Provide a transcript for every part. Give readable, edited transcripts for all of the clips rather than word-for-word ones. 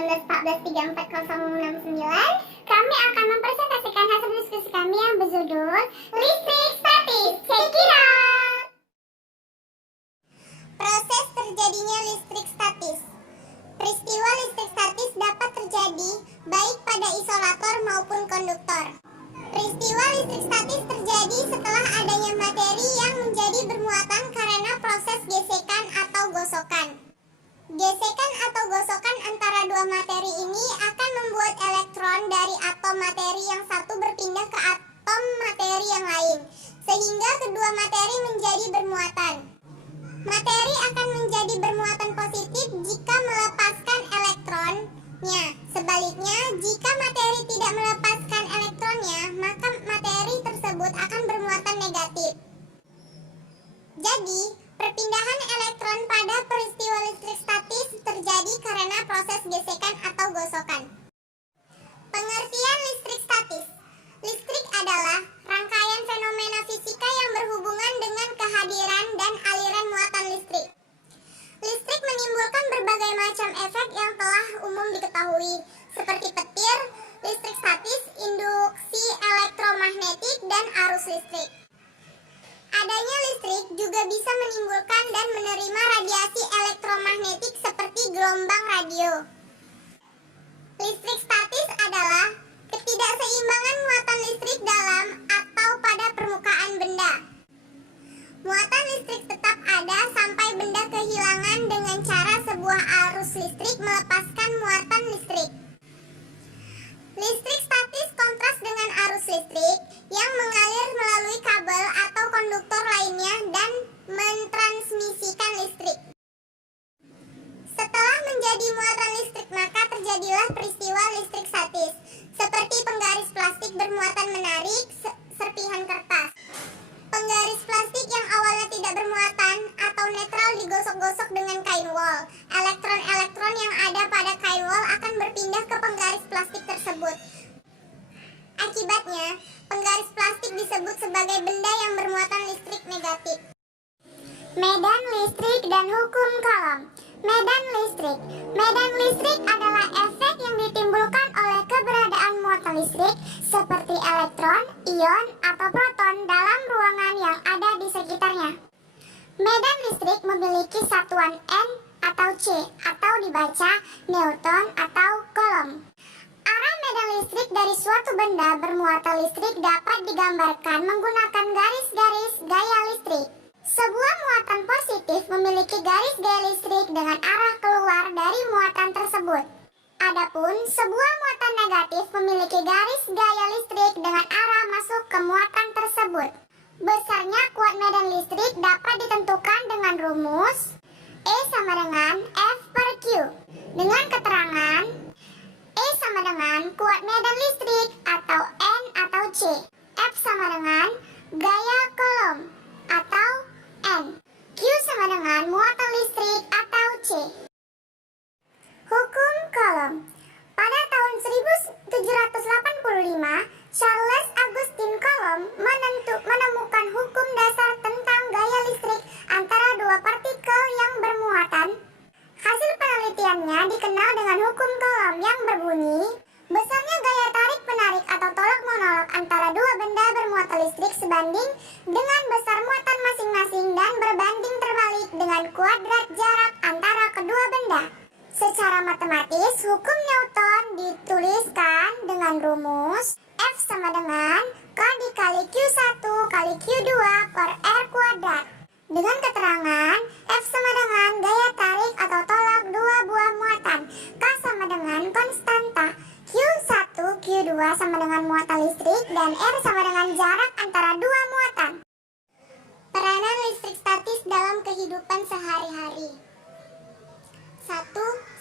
1914340669, kami akan mempresentasikan hasil diskusi kami yang berjudul Listrik Statis. Check it out! Proses terjadinya listrik statis. Peristiwa listrik statis dapat terjadi baik pada isolator maupun konduktor. Peristiwa listrik statis terjadi setelah adanya materi yang menjadi bermuatan karena proses gesekan atau gosokan. Gesekan atau gosokan antara dua materi ini akan membuat elektron dari atom materi yang satu berpindah ke atom materi yang lain, sehingga kedua materi menjadi bermuatan. Materi akan menjadi bermuatan positif jika melepaskan elektronnya. Sebaliknya, jika materi tidak melepaskan elektronnya, maka materi tersebut akan bermuatan negatif. Jadi, perpindahan elektron pada peristiwa listrik statis terjadi karena proses gesekan atau gosokan. Pengertian listrik statis. Listrik adalah rangkaian fenomena fisika yang berhubungan dengan kehadiran dan aliran muatan listrik. Listrik menimbulkan berbagai macam efek yang telah umum diketahui, seperti petir, listrik statis, induksi elektromagnetik, dan arus listrik. Adanya listrik juga bisa menimbulkan dan menerima radiasi elektromagnetik seperti gelombang radio. Listrik statis adalah ketidakseimbangan muatan listrik dalam atau pada permukaan benda. Muatan listrik tetap ada sampai benda kehilangan dengan cara sebuah arus listrik melepaskan muatan listrik. Listrik statis kontras dengan arus listrik yang mengalir melalui kabel atau konduktor lainnya dan mentransmisikan listrik. Setelah menjadi muatan listrik, maka terjadilah peristiwa listrik statis, seperti penggaris plastik bermuatan menarik serpihan kertas. Penggaris plastik yang awalnya tidak bermuatan atau netral digosok-gosok dengan kain wol. Elektron-elektron yang ada pada kain wol akan berpindah ke penggaris plastik tersebut. Akibatnya, penggaris plastik disebut sebagai benda yang bermuatan listrik negatif. Medan listrik dan hukum Coulomb. Medan listrik. Medan listrik adalah efek yang ditimbulkan oleh keberadaan muatan listrik seperti elektron, ion, atau proton dalam ruangan yang ada di sekitarnya. Medan listrik memiliki satuan N atau C atau dibaca Newton atau Coulomb. Arah medan listrik dari suatu benda bermuatan listrik dapat digambarkan menggunakan garis-garis gaya listrik. Sebuah muatan positif memiliki garis gaya listrik dengan arah keluar dari muatan tersebut. Adapun sebuah muatan negatif memiliki garis gaya listrik dengan arah masuk ke muatan tersebut. Besarnya kuat medan listrik dapat ditentukan dengan rumus E sama dengan F per Q. Dengan keterangan E sama dengan kuat medan listrik atau N atau C. F sama dengan gaya Coulomb atau N. Q sama dengan muatan listrik atau C. Hukum Coulomb. Pada tahun 1785, Charles Augustin Coulomb menemukan hukum dasar tentang gaya listrik antara dua partikel yang bermuatan. Hasil penelitiannya dikenal dengan hukum Coulomb yang berbunyi, besarnya gaya tarik-penarik atau tolak-menolak antara dua benda bermuatan listrik sebanding dengan besar muatan masing-masing dan berbanding terbalik dengan kuadrat jarak antara kedua benda. Secara matematis, hukum Newton dituliskan dengan rumus F sama dengan K dikali Q1 kali Q2 per R kuadrat. Dengan keterangan F sama dengan gaya tarik atau tolak dua buah muatan. K sama dengan konstanta. Q1, Q2 sama dengan muatan listrik dan R sama dengan jarak antara dua muatan. Peranan listrik statis dalam kehidupan sehari-hari. 1.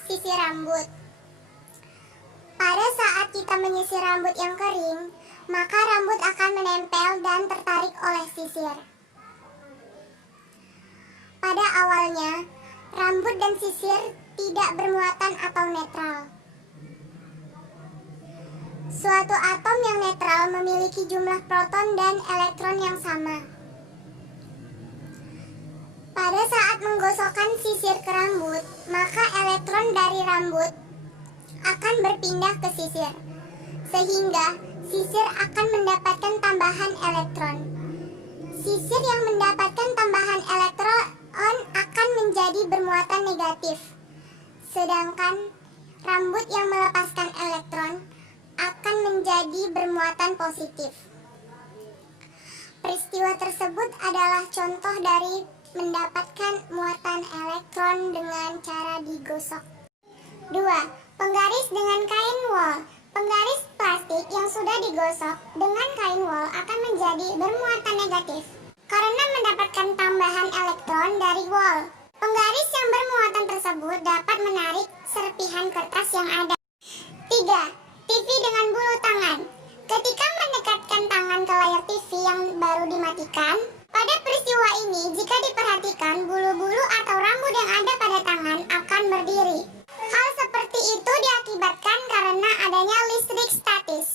Sisir rambut. Pada saat kita menyisir rambut yang kering, maka rambut akan menempel dan tertarik oleh sisir. Pada awalnya, rambut dan sisir tidak bermuatan atau netral. Suatu atom yang netral memiliki jumlah proton dan elektron yang sama. Pada saat menggosokkan sisir ke rambut, maka elektron dari rambut akan berpindah ke sisir, sehingga sisir akan mendapatkan tambahan elektron. Sisir yang mendapatkan tambahan elektron akan menjadi bermuatan negatif, sedangkan rambut yang melepaskan elektron akan menjadi bermuatan positif. Peristiwa tersebut adalah contoh dari mendapatkan muatan elektron dengan cara digosok. 2. Penggaris dengan kain wol. Penggaris plastik yang sudah digosok dengan kain wol akan menjadi bermuatan negatif karena mendapatkan tambahan elektron dari wol. Penggaris yang bermuatan tersebut dapat menarik serpihan kertas yang ada. 3. TV dengan bulu tangan. Ketika mendekatkan tangan ke layar TV yang baru dimatikan, pada peristiwa ini jika diperhatikan bulu-bulu atau rambut yang ada pada tangan akan berdiri. Hal seperti itu diakibatkan karena adanya listrik statis.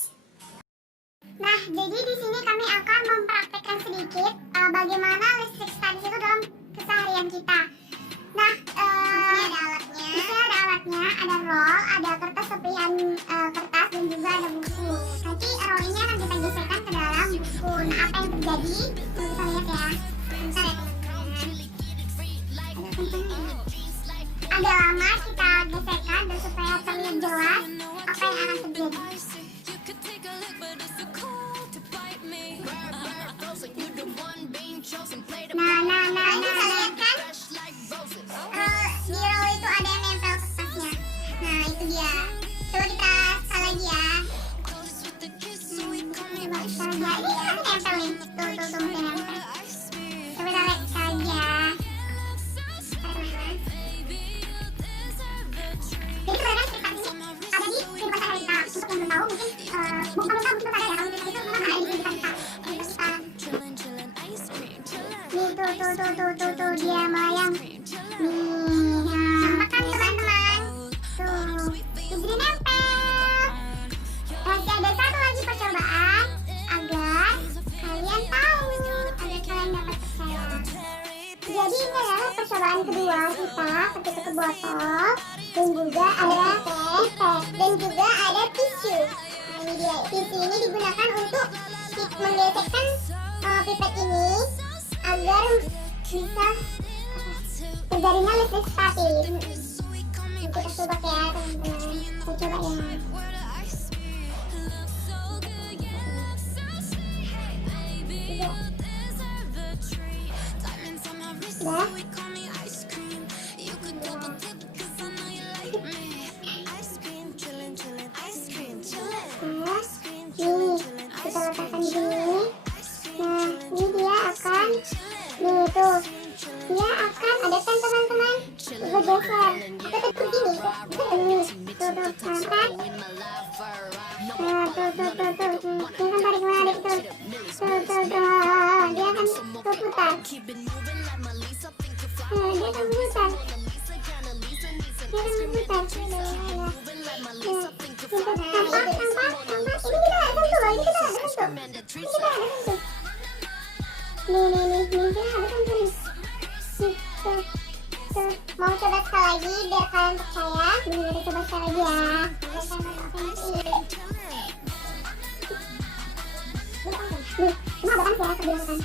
Nah, jadi di sini kami akan mempraktekkan sedikit bagaimana listrik statis itu dalam keseharian kita. Nah, di sini ada alatnya, ada roll, ada kertas serpihan kertas dan juga ada buku. Nanti roll ini akan kita geserkan ke dalam buku. Nah, apa yang terjadi? Kita lihat ya. Bentar ya. Agak lama kita geserkan dan supaya terlihat jelas apa yang akan terjadi. Nah, ini kita lihat kan? Di roll itu ada yang nempel kertasnya. Nah, itu dia. Coba kita sekali lagi ya. Coba sekali lagi. Ini kan nempel nih. Tuh, mungkin nempel. Coba kita lihat sekali lagi ya. Jadi sebenarnya kertas ini ada di kehidupan sehari-hari kita. Untuk yang belum tahu mungkin bukan tahu kita ya. Kalau kita itu memang ada di kehidupan kita. Nih tuh dia melayang. Nih, nampak kan teman-teman? Tuh, jadi nempel. Masih ada satu lagi percobaan agar kalian tahu, agar kalian dapat percaya. Jadi ini adalah percobaan kedua kita ketika ke botol dan juga ada pipet dan juga ada tisu. Nah, ini dia. Tisu ini digunakan untuk menggesekkan pipet ini agar bisa terjadinya listrik statis. Kita coba ya teman-teman. Kita coba ya. Udah. Nih, kita letakkan di sini. Nah, ini dia akan, nih tuh, dia akan ada kan teman-teman, bergeser. Kita begini, tuh, angkat. Nah, tuh, dia akan tarik menarik tuh, dia akan berputar. Nah, dia akan berputar. Mau coba sekali lagi biar kalian percaya. Bener-bener coba sekali lagi ya. Cuma ada kan ya kebiasaan.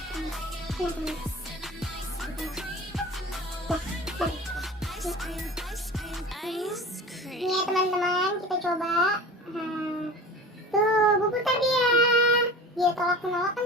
Ini ya teman-teman, kita coba. Tuh, berputar dia. Dia tolak menolak kan